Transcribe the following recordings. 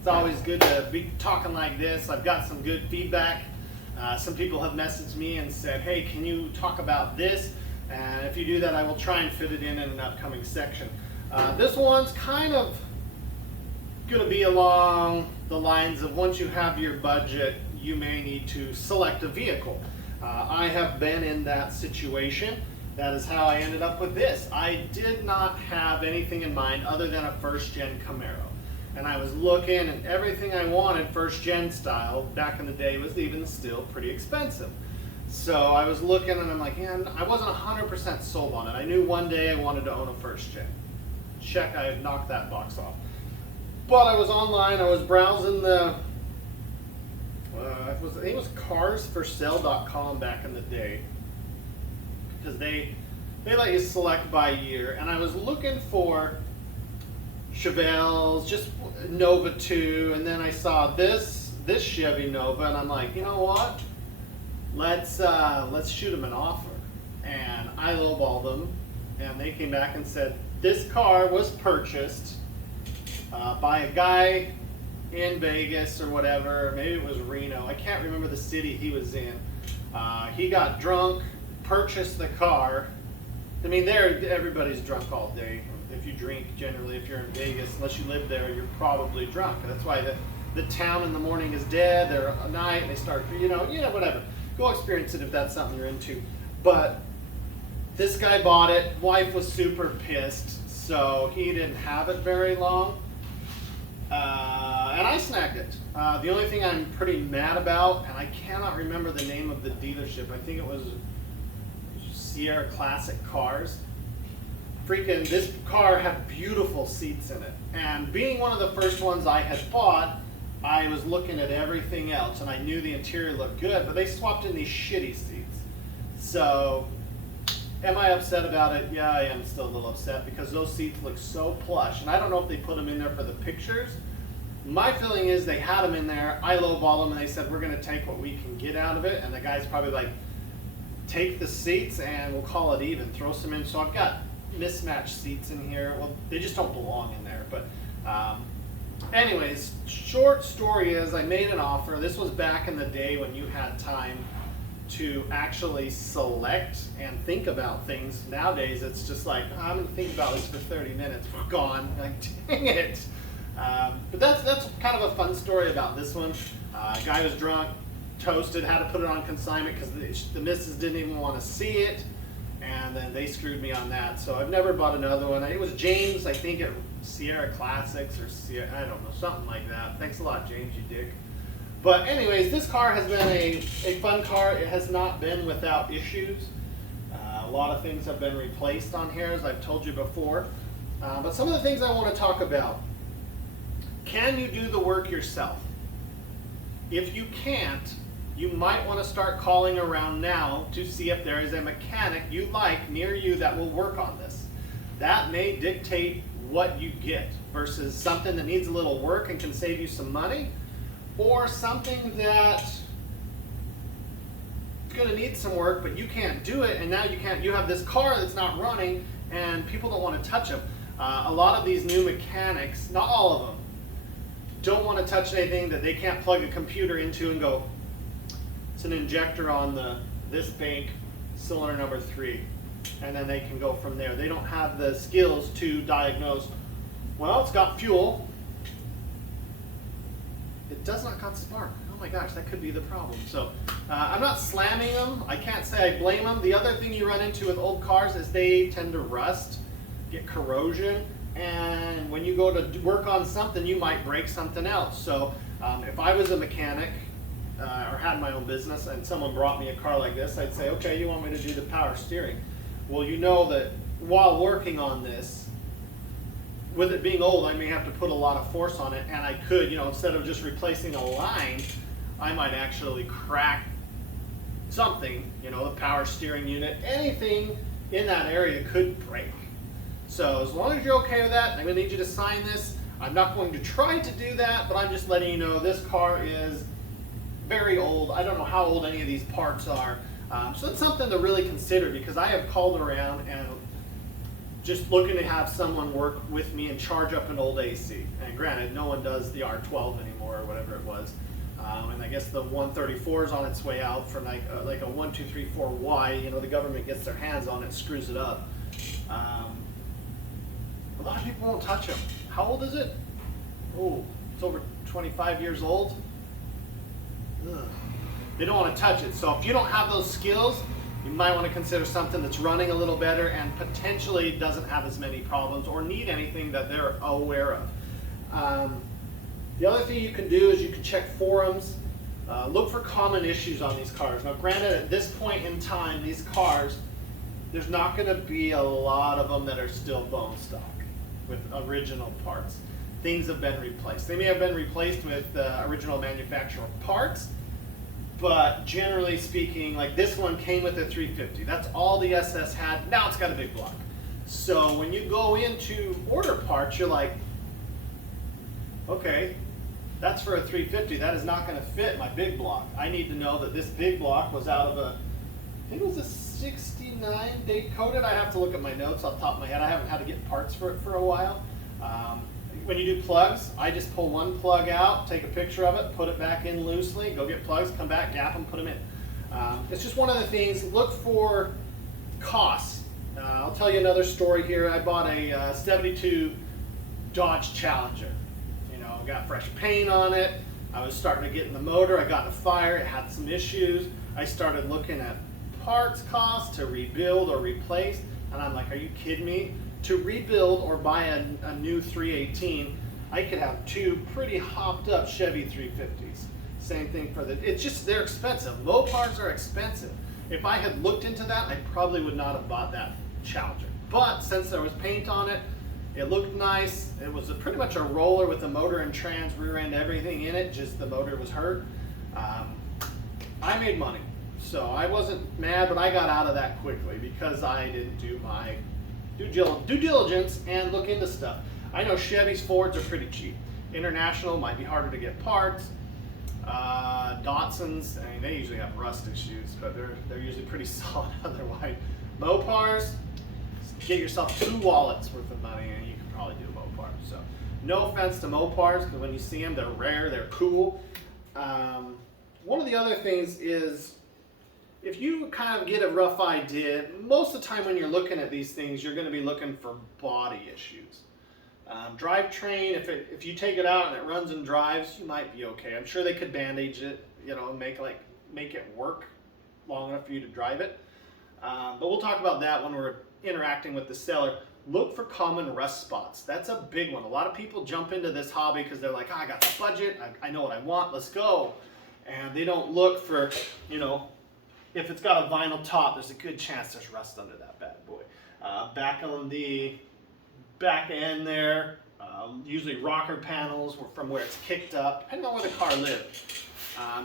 It's always good to be talking like this. I've got some good feedback. Some people have messaged me and said, hey, can you talk about this? And if you do that, I will try and fit it in an upcoming section. This one's kind of going to be along the lines of once you have your budget, you may need to select a vehicle. I have been in that situation. That is how I ended up with this. I did not have anything in mind other than a first-gen Camaro. And I was looking, and everything I wanted first-gen style back in the day was even still pretty expensive. So I was looking, and I'm like, man, I wasn't 100% sold on it. I knew one day I wanted to own a first-gen. Check, I had knocked that box off. But I was online, I was browsing the, I think it was carsforsale.com back in the day, because they let you select by year, and I was looking for Chevelles, just Nova 2, and then I saw this Chevy Nova, and I'm like, you know what? Let's shoot them an offer. And I lowballed them, and they came back and said this car was purchased by a guy in Vegas or whatever, maybe it was Reno. I can't remember the city he was in. He got drunk, purchased the car. I mean, everybody's drunk all day. If you drink, generally, if you're in Vegas, unless you live there, you're probably drunk. That's why the town in the morning is dead. They're at night, and they start, whatever. Go experience it if that's something you're into. But this guy bought it. Wife was super pissed, so he didn't have it very long. And I snagged it. The only thing I'm pretty mad about, and I cannot remember the name of the dealership. I think it was Sierra Classic Cars. Freaking, this car had beautiful seats in it. And being one of the first ones I had bought, I was looking at everything else, and I knew the interior looked good, but they swapped in these shitty seats. So, am I upset about it? Yeah, I am still a little upset because those seats look so plush. And I don't know if they put them in there for the pictures. My feeling is they had them in there. I lowballed them, and they said, we're going to take what we can get out of it. And the guy's probably like, take the seats, and we'll call it even. Throw some in. So I've got mismatched seats in here. Well, they just don't belong in there. But anyways, short story is I made an offer. This was back in the day when you had time to actually select and think about things. Nowadays, it's just like, I'm going to think about this for 30 minutes. We're gone. Like, dang it. But that's kind of a fun story about this one. Guy was drunk, toasted, had to put it on consignment because the missus didn't even want to see it. And then they screwed me on that. So I've never bought another one. It was James, I think, at Sierra Classics or Sierra, I don't know, something like that. Thanks a lot, James, you dick. But anyways, this car has been a fun car. It has not been without issues. A lot of things have been replaced on here, as I've told you before. But some of the things I want to talk about. Can you do the work yourself? If you can't, you might want to start calling around now to see if there is a mechanic you like near you that will work on this. That may dictate what you get versus something that needs a little work and can save you some money, or something that is going to need some work but you can't do it, and now you have this car that's not running and people don't want to touch them. A lot of these new mechanics, not all of them, don't want to touch anything that they can't plug a computer into and go, it's an injector on this bank, cylinder number 3, and then they can go from there. They don't have the skills to diagnose, well, it's got fuel, it does not got spark. Oh my gosh, that could be the problem. So I'm not slamming them. I can't say I blame them. The other thing you run into with old cars is they tend to rust, get corrosion, and when you go to work on something, you might break something else. So if I was a mechanic, or had my own business and someone brought me a car like this, I'd say, okay, you want me to do the power steering. Well, you know that while working on this, with it being old, I may have to put a lot of force on it, and I could, instead of just replacing a line, I might actually crack something, the power steering unit, anything in that area could break. So as long as you're okay with that, I'm going to need you to sign this. I'm not going to try to do that, but I'm just letting you know this car is very old. I don't know how old any of these parts are. So it's something to really consider, because I have called around and just looking to have someone work with me and charge up an old AC. And granted, no one does the R12 anymore or whatever it was. And I guess the 134 is on its way out for like a 1234Y. You know, the government gets their hands on it, screws it up. A lot of people won't touch them. How old is it? Oh, it's over 25 years old. Ugh. They don't want to touch it. So if you don't have those skills, you might want to consider something that's running a little better and potentially doesn't have as many problems or need anything that they're aware of. The other thing you can do is you can check forums, look for common issues on these cars. Now granted, at this point in time, these cars, there's not going to be a lot of them that are still bone stock with original parts. Things have been replaced. They may have been replaced with original manufacturer parts, but generally speaking, like this one came with a 350. That's all the SS had. Now it's got a big block. So when you go into order parts, you're like, okay, that's for a 350. That is not going to fit my big block. I need to know that this big block was out of a, I think it was a 69 date coated. I have to look at my notes off the top of my head. I haven't had to get parts for it for a while. When you do plugs, I just pull one plug out, take a picture of it, put it back in loosely, go get plugs, come back, gap them, put them in. It's just one of the things. Look for costs. I'll tell you another story here. I bought a 72 Dodge Challenger. You know, got fresh paint on it. I was starting to get in the motor. I got in a fire. It had some issues. I started looking at parts costs to rebuild or replace, and I'm like, are you kidding me? To rebuild or buy a new 318, I could have two pretty hopped up Chevy 350s. Same thing for it's just, they're expensive. Mopars are expensive. If I had looked into that, I probably would not have bought that Challenger. But since there was paint on it, it looked nice. It was pretty much a roller with the motor and trans, rear end, everything in it, just the motor was hurt. I made money. So I wasn't mad, but I got out of that quickly because I didn't do my due diligence and look into stuff. I know Chevys, Fords are pretty cheap. International might be harder to get parts. Datsuns, I mean, they usually have rust issues, but they're usually pretty solid otherwise. Mopars, get yourself 2 wallets worth of money and you can probably do a Mopar. So no offense to Mopars, because when you see them, they're rare, they're cool. One of the other things is, if you kind of get a rough idea, most of the time when you're looking at these things, you're going to be looking for body issues. Drivetrain, if you take it out and it runs and drives, you might be okay. I'm sure they could bandage it, you know, make it work long enough for you to drive it. But we'll talk about that when we're interacting with the seller. Look for common rust spots. That's a big one. A lot of people jump into this hobby because they're like, oh, I got the budget, I know what I want, let's go. And they don't look for, you know, if it's got a vinyl top, there's a good chance there's rust under that bad boy. Back on the back end there, usually rocker panels from where it's kicked up, depending on where the car lives.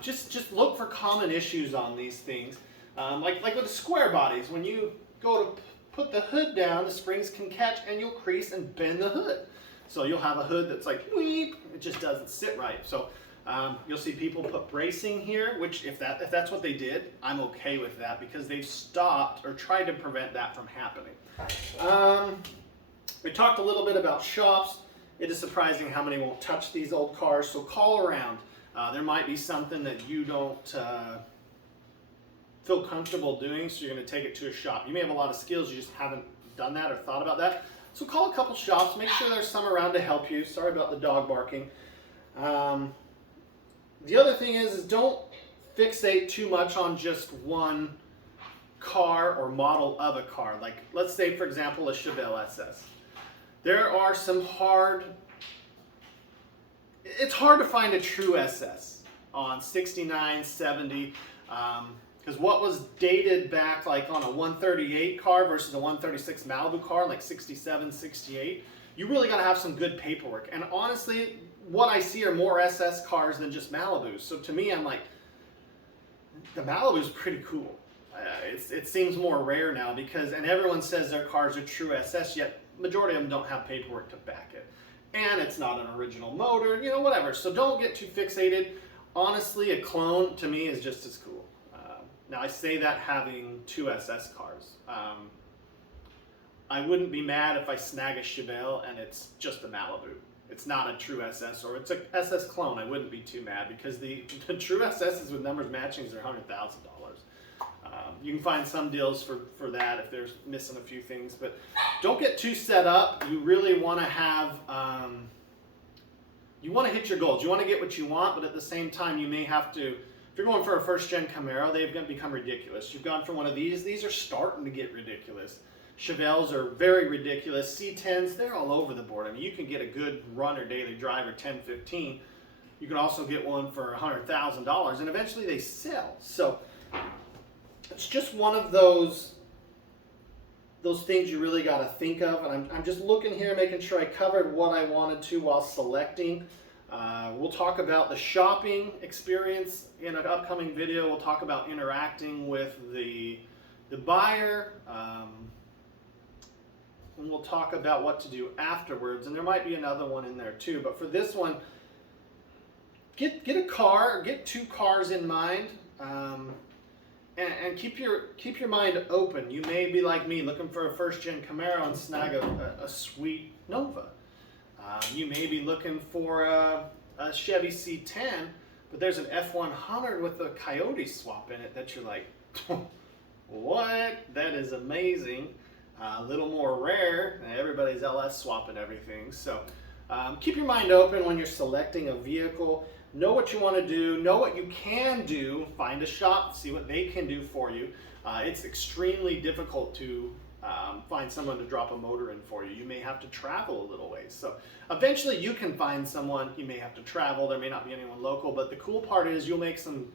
Just look for common issues on these things. Like with the square bodies, when you go to put the hood down, the springs can catch and you'll crease and bend the hood. So you'll have a hood that's like, weep, it just doesn't sit right. So you'll see people put bracing here, which if that's what they did, I'm okay with that because they've stopped or tried to prevent that from happening. We talked a little bit about shops. It is surprising how many won't touch these old cars, so call around. There might be something that you don't feel comfortable doing, so you're going to take it to a shop. You may have a lot of skills, you just haven't done that or thought about that. So call a couple shops, make sure there's some around to help you. Sorry about the dog barking. The other thing is don't fixate too much on just one car or model of a car. Like, let's say, for example, a Chevelle SS. There are some it's hard to find a true SS on 69, 70, because what was dated back like on a 138 car versus a 136 Malibu car, like 67, 68, you really got to have some good paperwork. And honestly, what I see are more SS cars than just Malibus. So to me, I'm like, the Malibu's pretty cool. It seems more rare now because, and everyone says their cars are true SS, yet majority of them don't have paperwork to back it. And it's not an original motor, you know, whatever. So don't get too fixated. Honestly, a clone to me is just as cool. Now I say that having 2 SS cars. I wouldn't be mad if I snag a Chevelle and it's just a Malibu. It's not a true SS, or it's a SS clone. I wouldn't be too mad, because the true SSs with numbers matchings are $100,000. You can find some deals for that if they're missing a few things, but don't get too set up. You really want to have, you want to hit your goals. You want to get what you want, but at the same time, you may have to, if you're going for a first-gen Camaro, they've become ridiculous. You've gone for one of these are starting to get ridiculous. Chevelles are very ridiculous. C10s, they're all over the board. I mean, you can get a good runner daily driver, 10, 15. You can also get one for $100,000, and eventually they sell. So it's just one of those things you really got to think of. And I'm just looking here, making sure I covered what I wanted to while selecting. We'll talk about the shopping experience in an upcoming video. We'll talk about interacting with the buyer. And we'll talk about what to do afterwards. And there might be another one in there too. But for this one, get a car, get 2 cars in mind. And keep your mind open. You may be like me, looking for a first-gen Camaro and snag a sweet Nova. You may be looking for a Chevy C10, but there's an F100 with a Coyote swap in it that you're like, what? That is amazing. A little more rare. Everybody's LS swapping everything. So keep your mind open when you're selecting a vehicle. Know what you want to do, know what you can do, find a shop, see what they can do for you. It's extremely difficult to find someone to drop a motor in for you. You may have to travel a little ways. So eventually you can find someone. You may have to travel. There may not be anyone local, but the cool part is you'll make some,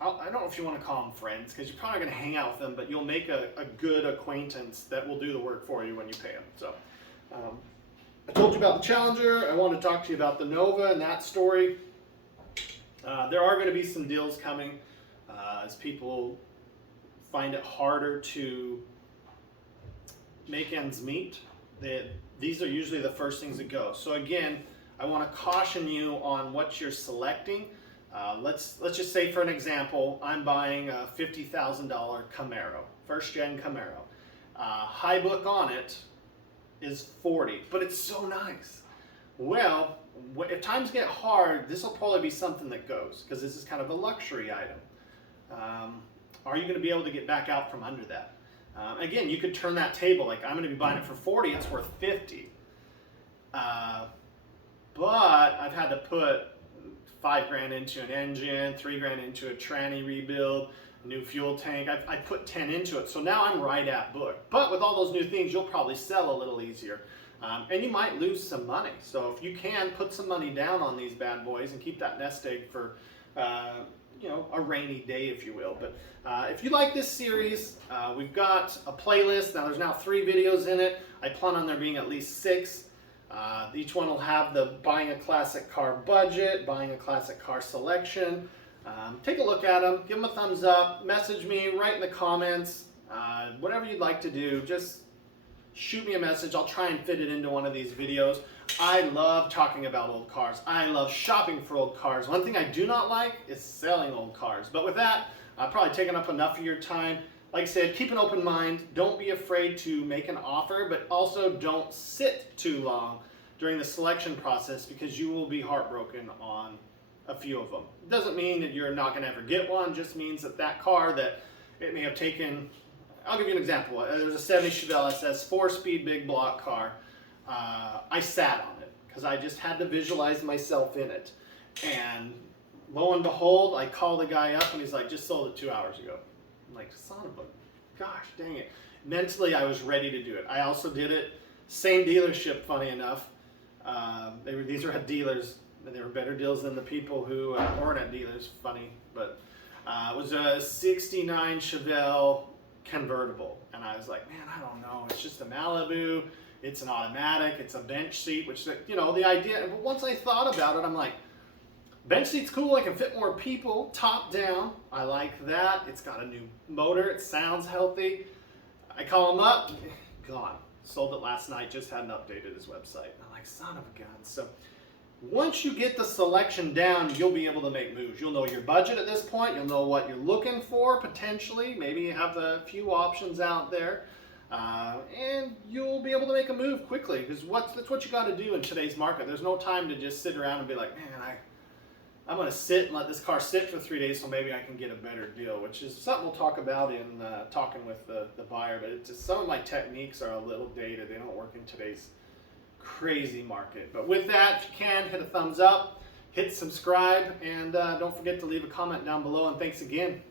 I don't know if you want to call them friends, because you're probably going to hang out with them, but you'll make a good acquaintance that will do the work for you when you pay them. So I told you about the Challenger. I want to talk to you about the Nova and that story. There are going to be some deals coming as people find it harder to make ends meet. These are usually the first things that go. So again, I want to caution you on what you're selecting. Let's just say, for an example, I'm buying a $50,000 Camaro, first-gen Camaro. High book on it is 40, but it's so nice. Well, if times get hard, this will probably be something that goes, because this is kind of a luxury item. Are you going to be able to get back out from under that? Again, you could turn that table, like I'm going to be buying it for 40, it's worth 50. But I've had to put $5,000 into an engine, $3,000 into a tranny rebuild, new fuel tank. I put 10 into it, so now I'm right at book. But with all those new things, you'll probably sell a little easier. And you might lose some money. So if you can, put some money down on these bad boys and keep that nest egg for a rainy day, if you will. But if you like this series, we've got a playlist. Now there's now 3 videos in it. I plan on there being at least 6. Each one will have the buying a classic car budget, buying a classic car selection. Take a look at them, give them a thumbs up, message me, write in the comments, whatever you'd like to do, just shoot me a message. I'll try and fit it into one of these videos. I love talking about old cars. I love shopping for old cars. One thing I do not like is selling old cars. But with that, I've probably taken up enough of your time. Like I said, keep an open mind. Don't be afraid to make an offer, but also don't sit too long during the selection process, because you will be heartbroken on a few of them. It doesn't mean that you're not going to ever get one. It just means that that car that it may have taken, I'll give you an example. There was a 70 Chevelle SS 4-speed big block car. I sat on it because I just had to visualize myself in it. And lo and behold, I called the guy up and he's like, just sold it 2 hours ago. I'm like, son of a, gosh dang it. Mentally, I was ready to do it. I also did it, same dealership, funny enough. These were at dealers. They were better deals than the people who weren't at dealers, funny. But it was a 69 Chevelle convertible. And I was like, man, I don't know. It's just a Malibu. It's an automatic. It's a bench seat, which, you know, the idea. But once I thought about it, I'm like, bench seat's cool. I can fit more people. Top down. I like that. It's got a new motor. It sounds healthy. I call him up. Gone. Sold it last night. Just hadn't updated his website. I'm like, son of a gun. So once you get the selection down, you'll be able to make moves. You'll know your budget at this point. You'll know what you're looking for potentially. Maybe you have a few options out there. and you'll be able to make a move quickly, because that's what you got to do in today's market. There's no time to just sit around and be like, man, I'm going to sit and let this car sit for 3 days so maybe I can get a better deal, which is something we'll talk about in talking with the buyer. But it's just, some of my techniques are a little dated. They don't work in today's crazy market. But with that, if you can, hit a thumbs up, hit subscribe, and don't forget to leave a comment down below. And thanks again.